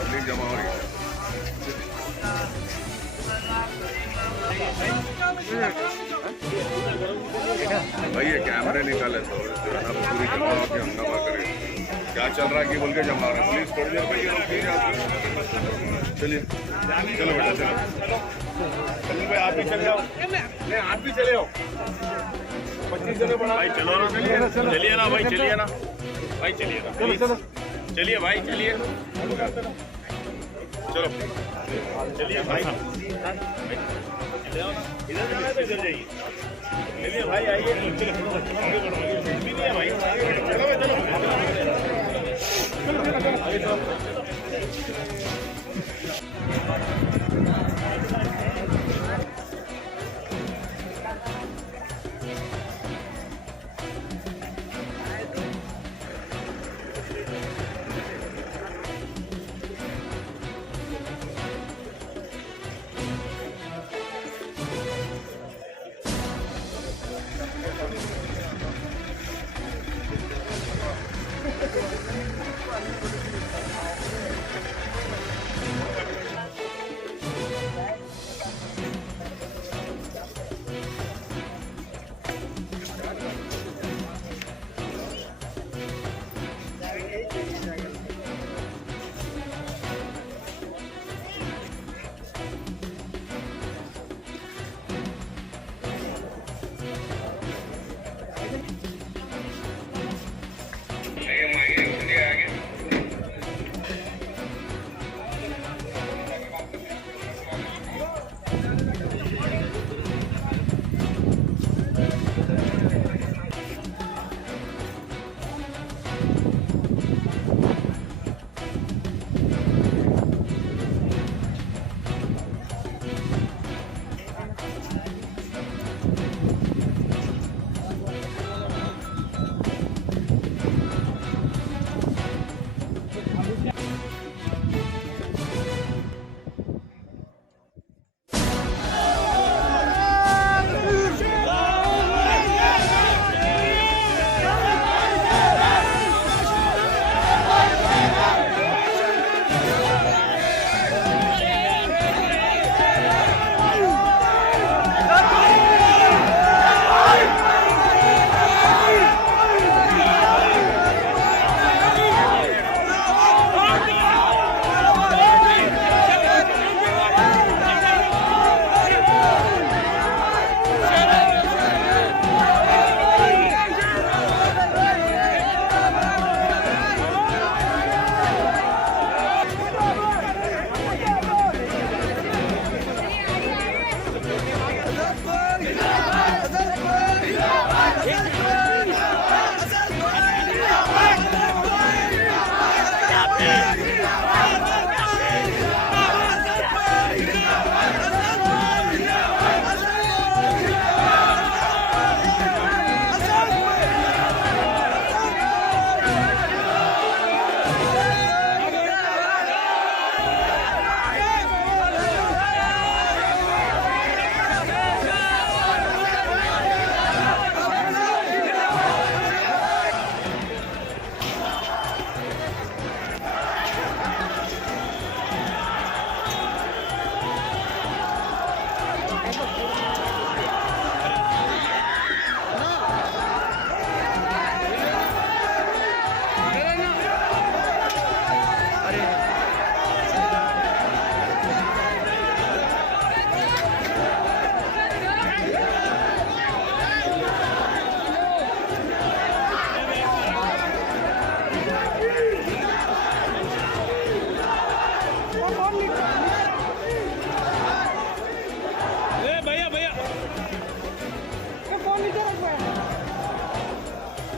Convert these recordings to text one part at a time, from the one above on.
पब्लिक जमा हो रही है। भाई ये कैमरे निकाले तो जो है ना पूरी जमा होकर हंगामा करे, क्या चल रहा है कि बोल के जमा रहे। पुलिस थोड़ी देर भाई चलिए, चलो बेटा चलो, चलिए भाई आप भी चले जाओ, नहीं आप भी चले जाओ, 25 जने बना भाई। चलो ना, चलिए ना भाई, चलिए ना भाई, चलिए ना, चलिए भाई, चलिए, चलो चलिए भाई, इधर जाना है तो इधर जाइए, चलिए भाई आइए, चलिए भाई, चलो चलो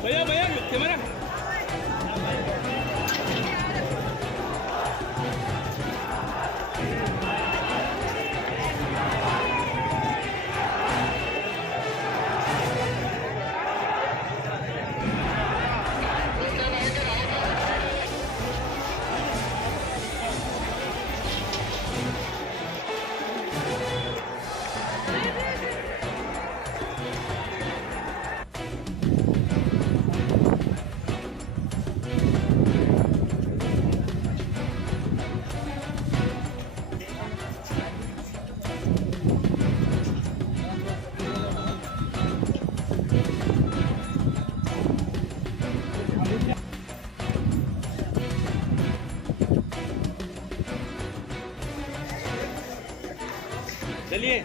भैया भैया कैमरा चलिए